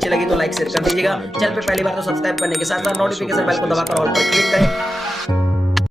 अच्छी लगी तो लाइक शेयर कर दीजिएगा। चैनल पर पहली बार तो सब्सक्राइब करने के साथ साथ नोटिफिकेशन बेल को दबाकर ऑल पर क्लिक करें।